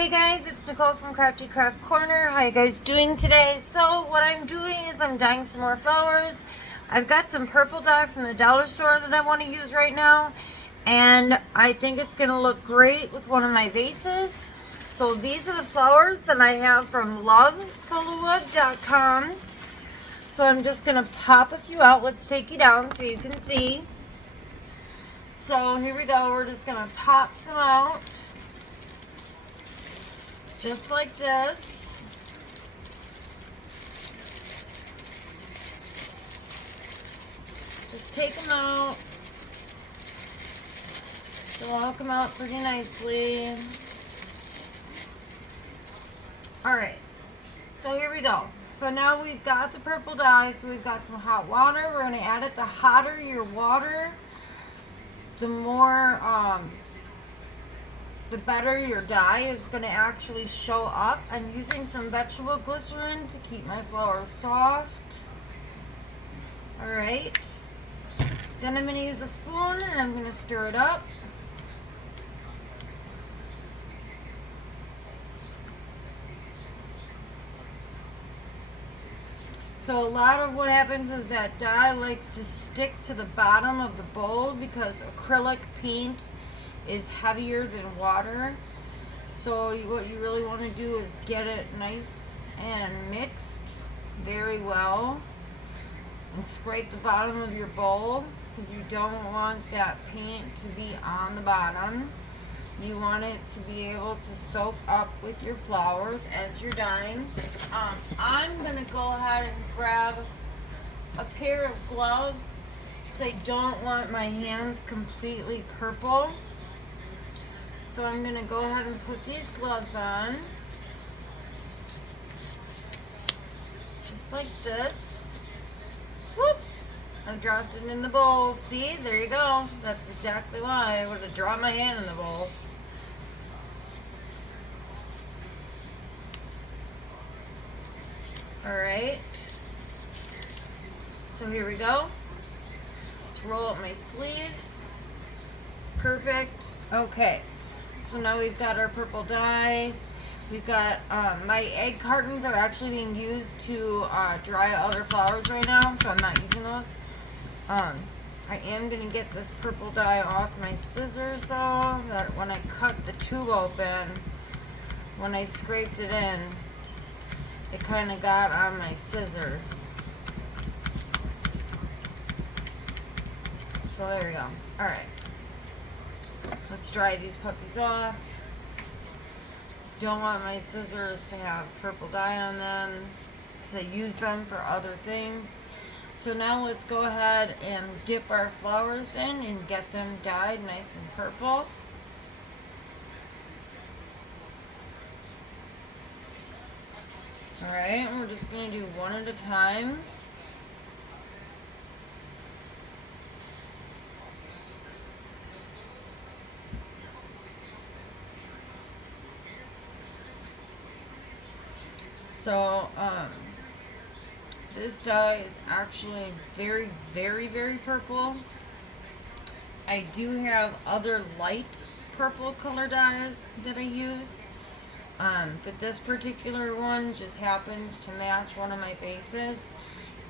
Hey guys, it's Nicole from Crafty Craft Corner. How you guys doing today? So what I'm doing is I'm dyeing some more flowers. I've got some purple dye from the dollar store that I want to use right now, and I think it's going to look great with one of my vases. So these are the flowers that I have from sola.com. So I'm just going to pop a few out. Let's take you down so you can see. So here we go. We're just going to pop some out. Just like this. Just take them out. They'll all come out pretty nicely. Alright, so here we go. So now we've got the purple dye, so we've got some hot water. We're going to add it. The hotter your water, the more, the better your dye is going to actually show up. I'm using some vegetable glycerin to keep my flowers soft. Alright. Then I'm going to use a spoon and I'm going to stir it up. So a lot of what happens is that dye likes to stick to the bottom of the bowl because acrylic paint is heavier than water. So what you really want to do is get it nice and mixed very well and scrape the bottom of your bowl because you don't want that paint to be on the bottom. You want it to be able to soak up with your flowers as you're dyeing. I'm going to go ahead and grab a pair of gloves because I don't want my hands completely purple. So I'm going to go ahead and put these gloves on. Just like this. Whoops! I dropped it in the bowl. See? There you go. That's exactly why I would have dropped my hand in the bowl. Alright. So here we go. Let's roll up my sleeves. Perfect. Okay. So now we've got our purple dye. We've got, my egg cartons are actually being used to dry other flowers right now, so I'm not using those. I am going to get this purple dye off my scissors though, that when I cut the tube open, when I scraped it in, it kind of got on my scissors. So there we go. Alright. Let's dry these puppies off. Don't want my scissors to have purple dye on them because I use them for other things. So now let's go ahead and dip our flowers in and get them dyed nice and purple. Alright, we're just going to do one at a time. So, this dye is actually very, very, very purple. I do have other light purple color dyes that I use. But this particular one just happens to match one of my vases.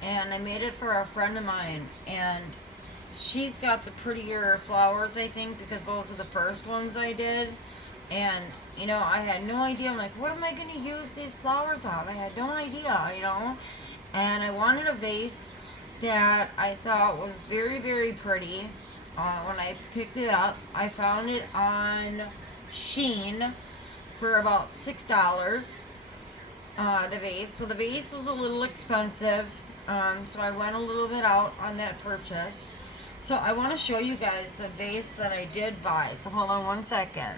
And I made it for a friend of mine. And she's got the prettier flowers, I think, because those are the first ones I did. And, you know, I had no idea. I'm like, what am I going to use these flowers on? I had no idea, you know. And I wanted a vase that I thought was very, very pretty. When I picked it up, I found it on Shein for about $6, the vase. So the vase was a little expensive, so I went a little bit out on that purchase. So I want to show you guys the vase that I did buy. So hold on one second.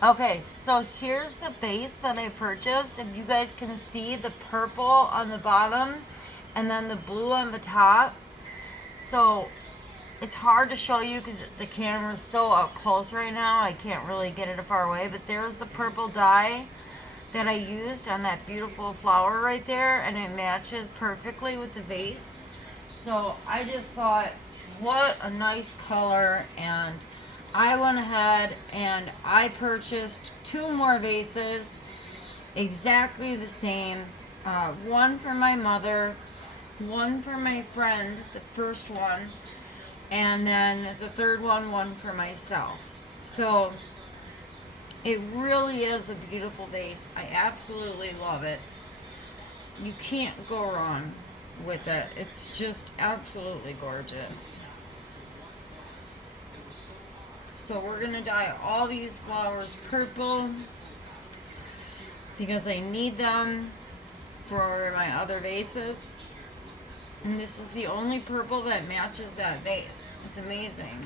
Okay, so here's the base that I purchased. If you guys can see the purple on the bottom and then the blue on the top. So it's hard to show you because the camera's so up close right now. I can't really get it far away. But there's the purple dye that I used on that beautiful flower right there. And it matches perfectly with the vase. So I just thought, what a nice color. And I went ahead and I purchased two more vases, exactly the same. One for my mother, one for my friend, the first one, and then the third one for myself. So it really is a beautiful vase. I absolutely love it. You can't go wrong with it. It's just absolutely gorgeous. So we're going to dye all these flowers purple because I need them for my other vases. And this is the only purple that matches that vase. It's amazing.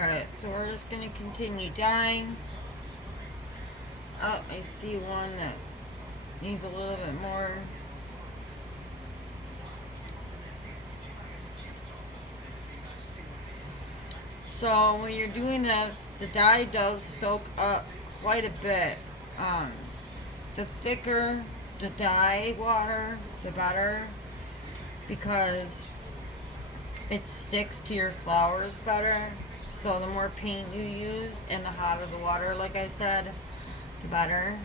Alright, so we're just going to continue dyeing. Oh, I see one that needs a little bit more. So when you're doing this, the dye does soak up quite a bit. The thicker the dye water, the better, because it sticks to your flowers better. So the more paint you use and the hotter the water, like I said, the better.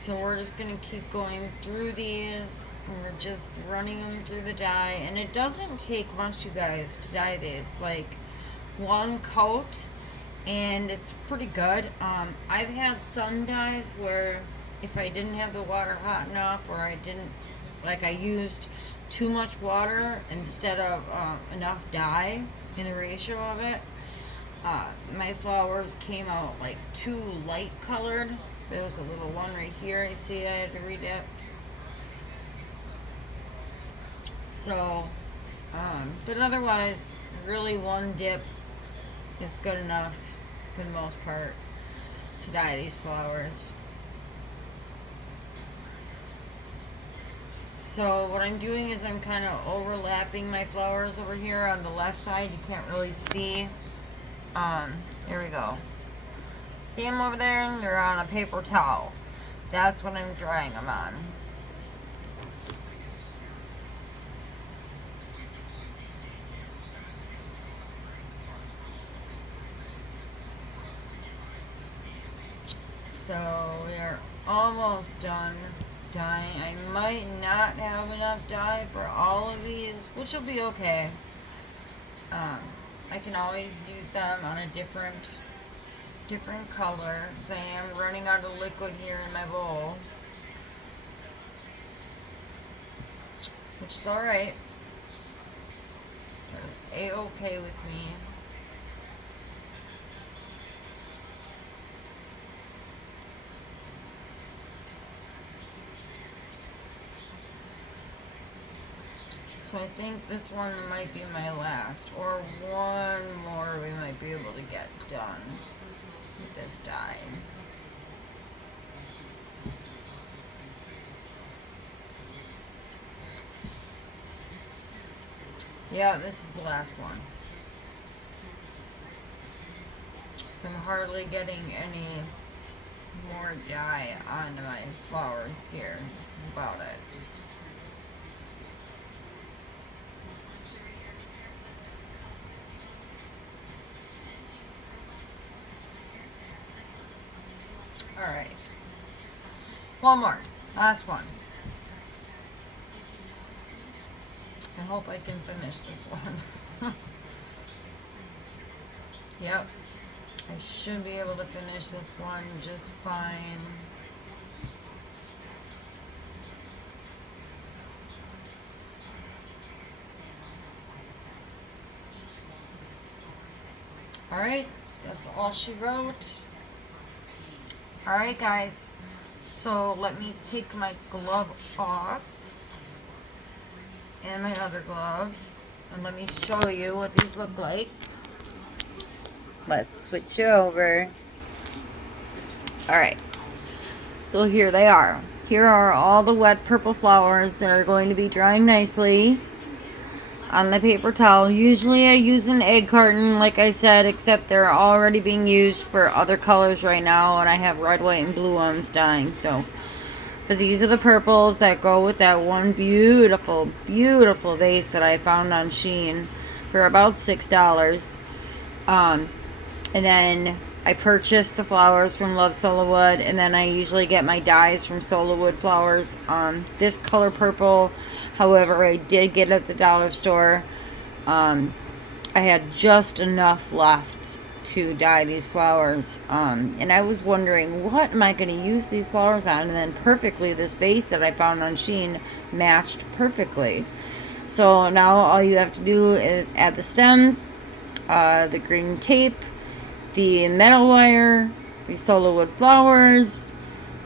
So we're just going to keep going through these, and we're just running them through the dye. And it doesn't take much, you guys, to dye these. Like one coat, and it's pretty good. I've had some dyes where if I didn't have the water hot enough, or I used too much water instead of enough dye in the ratio of it, my flowers came out like too light colored. There's a little one right here. I see I had to redip. So, but otherwise, really one dip is good enough for the most part to dye these flowers. So what I'm doing is I'm kind of overlapping my flowers over here on the left side. You can't really see. Here we go. See them over there? They're on a paper towel. That's what I'm drying them on. So we are almost done dyeing. I might not have enough dye for all of these, which will be okay. I can always use them on a different color, because I am running out of liquid here in my bowl, which is alright. That is a-okay with me. So I think this one might be my last, or one more we might be able to get done with this dye. Yeah, this is the last one. I'm hardly getting any more dye on my flowers here. This is about it. Alright. One more. Last one. I hope I can finish this one. Yep. I should be able to finish this one just fine. Alright. That's all she wrote. Alright guys, so let me take my glove off and my other glove, and let me show you what these look like. Let's switch you over. Alright, so here they are. Here are all the wet purple flowers that are going to be drying nicely. on the paper towel. Usually I use an egg carton, like I said, except they're already being used for other colors right now, and I have red, white, and blue ones dying, so. But these are the purples that go with that one beautiful, beautiful vase that I found on Shein for about $6. And then I purchased the flowers from Love Sola Wood, and then I usually get my dyes from Sola Woodflowers. This color purple, however, I did get at the dollar store. I had just enough left to dye these flowers, and I was wondering, what am I going to use these flowers on? And then perfectly, this vase that I found on Shein matched perfectly. So now all you have to do is add the stems, the green tape, the metal wire, the sola wood flowers,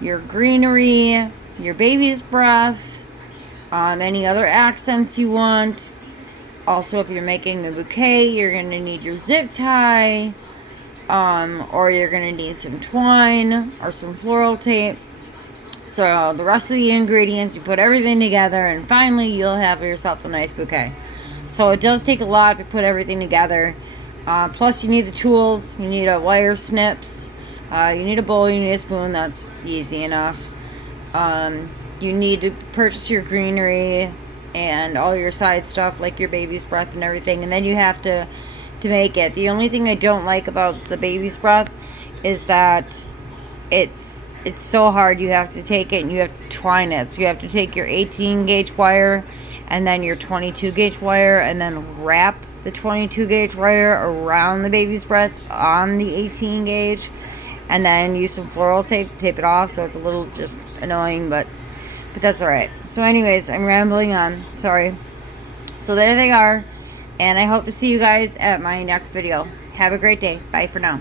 your greenery, your baby's breath, any other accents you want. Also, if you're making a bouquet, you're going to need your zip tie, or you're going to need some twine or some floral tape. So the rest of the ingredients, you put everything together, and finally you'll have yourself a nice bouquet. So it does take a lot to put everything together. Plus you need the tools. You need a wire snips. You need a bowl. You need a spoon. That's easy enough. You need to purchase your greenery and all your side stuff, like your baby's breath and everything. And then you have to make it. The only thing I don't like about the baby's breath is that it's so hard. You have to take it and you have to twine it. So you have to take your 18 gauge wire and then your 22 gauge wire, and then wrap the 22 gauge wire around the baby's breath on the 18 gauge, and then use some floral tape to tape it off. So it's a little just annoying, but that's alright. So anyways, I'm rambling on. Sorry. So there they are, and I hope to see you guys at my next video. Have a great day. Bye for now.